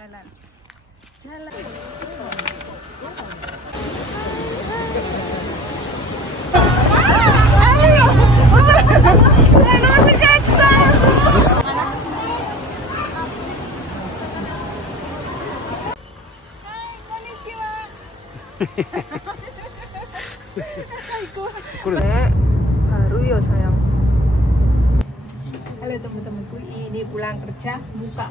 jalan. Jalan. Baru ya sayang. Halo teman-temanku, ini pulang kerja,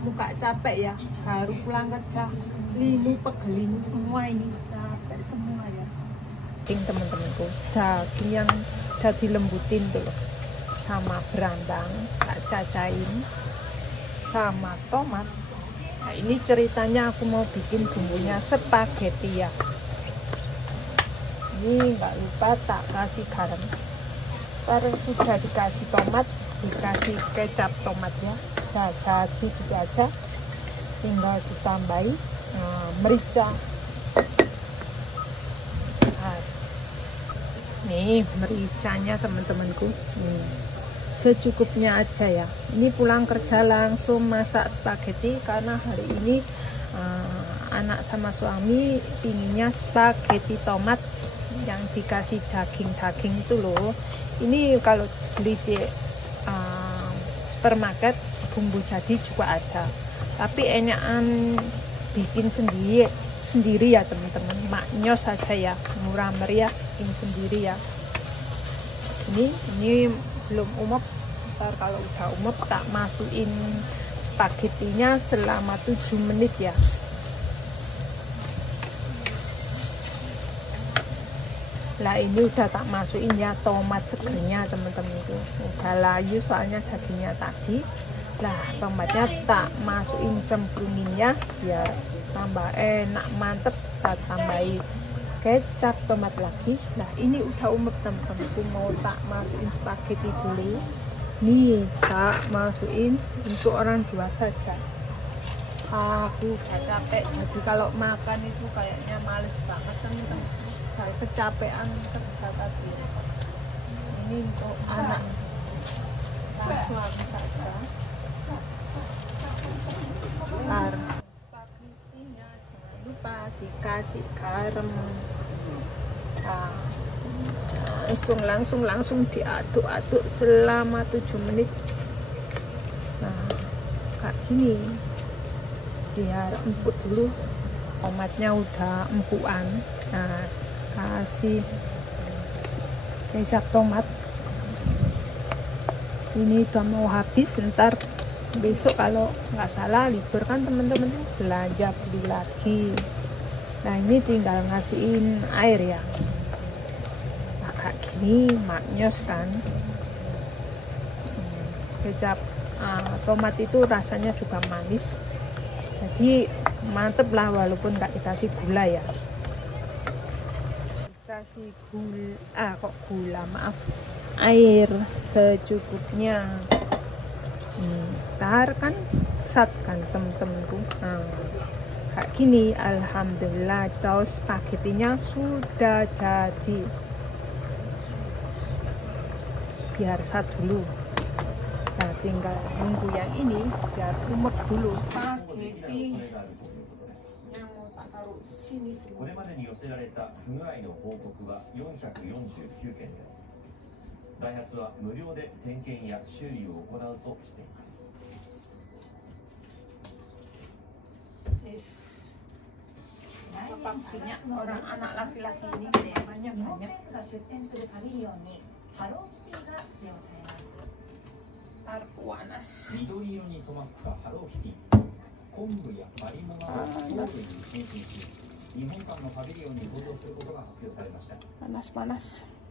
muka capek ya. Baru pulang kerja, linu pegel semua ini, capek semua ya. Teman-temanku, daging yang udah dilembutin tuh loh, sama berambang, tak cacain, sama tomat. Nah, ini ceritanya aku mau bikin bumbunya spaghetti ya. Ini nggak lupa tak kasih garam. Ntar sudah dikasih tomat, dikasih kecap tomatnya, nah jadi aja, tinggal ditambahi merica. Nah, nih mericanya teman-temanku, secukupnya aja ya. Ini pulang kerja langsung masak spaghetti karena hari ini anak sama suami pinginnya spaghetti tomat yang dikasih daging itu loh. Ini kalau beli di supermarket bumbu jadi juga ada, tapi enakan bikin sendiri ya teman-teman. Maknyos saja ya, murah meriah, bikin sendiri ya. Ini belum umep, ntar kalau udah umep tak masukin spagettinya selama 7 menit ya. Lah ini udah tak masukin ya tomat segernya teman-teman, itu udah layu soalnya dagingnya tadi. Lah tomatnya tak masukin, cemplungin ya biar tambah enak mantep. Tak tambahin kecap tomat lagi. Nah ini udah umep teman-temanku, mau tak masukin spaghetti dulu. Nih tak masukin, untuk orang dewasa aja. Aku udah capek, jadi kalau makan itu kayaknya males banget teman-teman. Saya kecapean kerja kasih. Ini untuk anak suami saja. Spaghettinya jangan lupa dikasih garam. Langsung diaduk-aduk selama 7 menit. Nah kayak gini, biar empuk dulu. Tomatnya udah empukan. Nah kasih kecap tomat. Ini udah mau habis, ntar besok kalau nggak salah libur kan teman-teman, belanja beli lagi. Nah ini tinggal ngasihin air ya. Nah kayak gini maknyos kan. Kecap tomat itu rasanya juga manis, jadi mantep lah walaupun nggak dikasih gula ya. Kasih gula, maaf, air secukupnya. Tar kan sat kan temen-temenku. Kayak gini, alhamdulillah saus spagettinya sudah jadi. Biar sat dulu. Nah tinggal nunggu yang ini biar umep dulu. Spaghetti これまでに寄せられた不具合の報告は449件で、ダイハツは無料で点検や修理を行うとしています。Vaksinnya orang anak laki-laki ini banyak. 緑色に染まったハローキティ、昆布やマリモなどソウルに変身し、日本館のパビリオンに登場することが発表されました。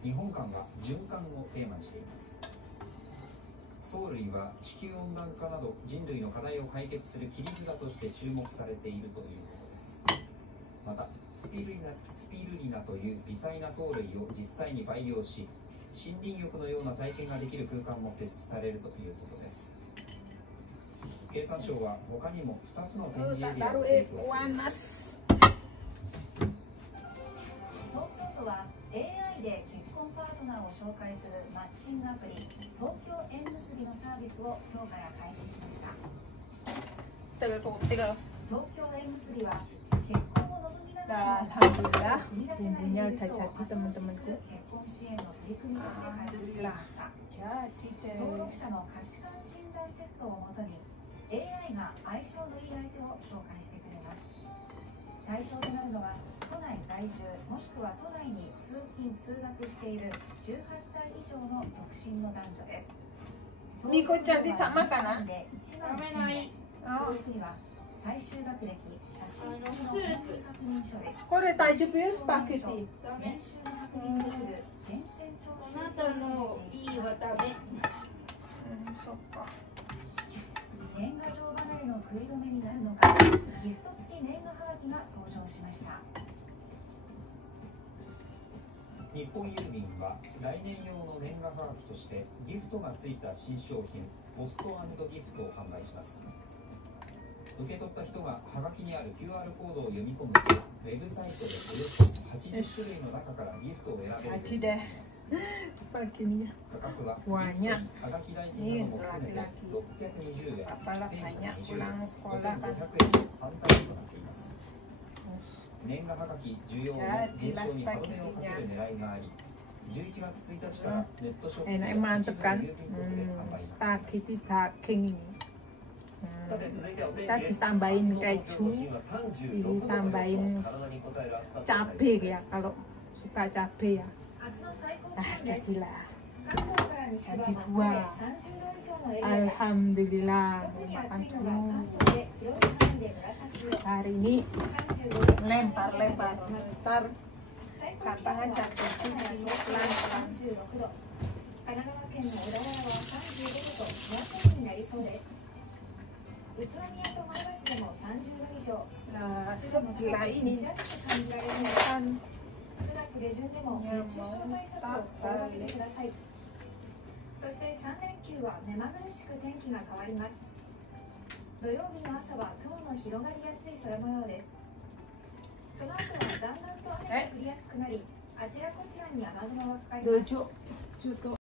日本館は循環をテーマにしています。ソウルには地球温暖化など人類の課題を解決する切り札として注目されているということです。またスピルリナという微細な藻類を実際に培養し、森林浴のような体験ができる空間も設置されるということです。経産省は他にも2つの展示エリアを提供しています。東京都は AI で結婚パートナーを紹介するマッチングアプリ東京縁結びのサービスを今日から開始しました。東京縁結びは結婚を望みながら Alhamdulillah 踏み出せない bumbunya 人 udah を jadi 後押しす teman-temanku. る結婚支援の取り組みとして開発されました。 Jadi 登録 deh. 者の価値観診断テストをもとに AI が相性のいい相手を紹介してくれます。対象となるのは都内在住もしくは都内に通勤通学している18歳以上の独身の男女です。 Miko cantik tak makan ah? で1万1000円。登録には最終学歴、写真付きの本人確認書類、 Kok udah tadi punya spaghetti? 年収が確認できる源泉徴収票を提出されています。 So far. 年賀状離れの食い止めになるのか、ギフト付き年賀はがきが登場しました。日本郵便は来年用の年賀はがきとしてギフトがついた新商品ポスト&ギフトを販売します。受け取った人がはがきにある QR コードを読み込むとウェブサイトでおよそ80種類の中からギフトを選べるようになります。 Spaghettinya 価格はギフトにはがき代金なども含めて620円、 apalah banyak 1120 pulang 円、 sekolah kan. 5500円の3タイプとなっています。 Terus 年賀はがき需要の減少に歯止めをかける狙いがあり、11月1日からネットショップ enak や mantep 一部の kan? 郵便局で販売。 Spaghetti daging ini. Kita ditambahin keju, ditambahin cabai ya kalau suka cabai ya. 明日の最高気 Ah 温です。 jadilah. 関東から西は真っ赤で30度以上のエリアです。 Alhamdulillah 特に makan 暑いのが dulu. 関東で広い範囲で紫色。 Hari ini 35度以上のエリアが lempar-lempar 目立ちます。 ntar 最高気温は gampang aja 朝から東京は pelan-pelan. 36度。神奈川県の小田原は35度と不安定になりそうです。宇都宮と前橋でも30度以上。 Nah 湿度も高 sebelah く ini 蒸し暑く感じられるので、 kan 9月下旬でも熱中症対策を心がけてください。そして3連休は目まぐるしく天気が変わります。土曜日の朝は雲の広がりやすい空模様です。その後はだんだんと雨が降りやすくなり、あちらこちらに雨雲がかかります。 Dojo, Jodo.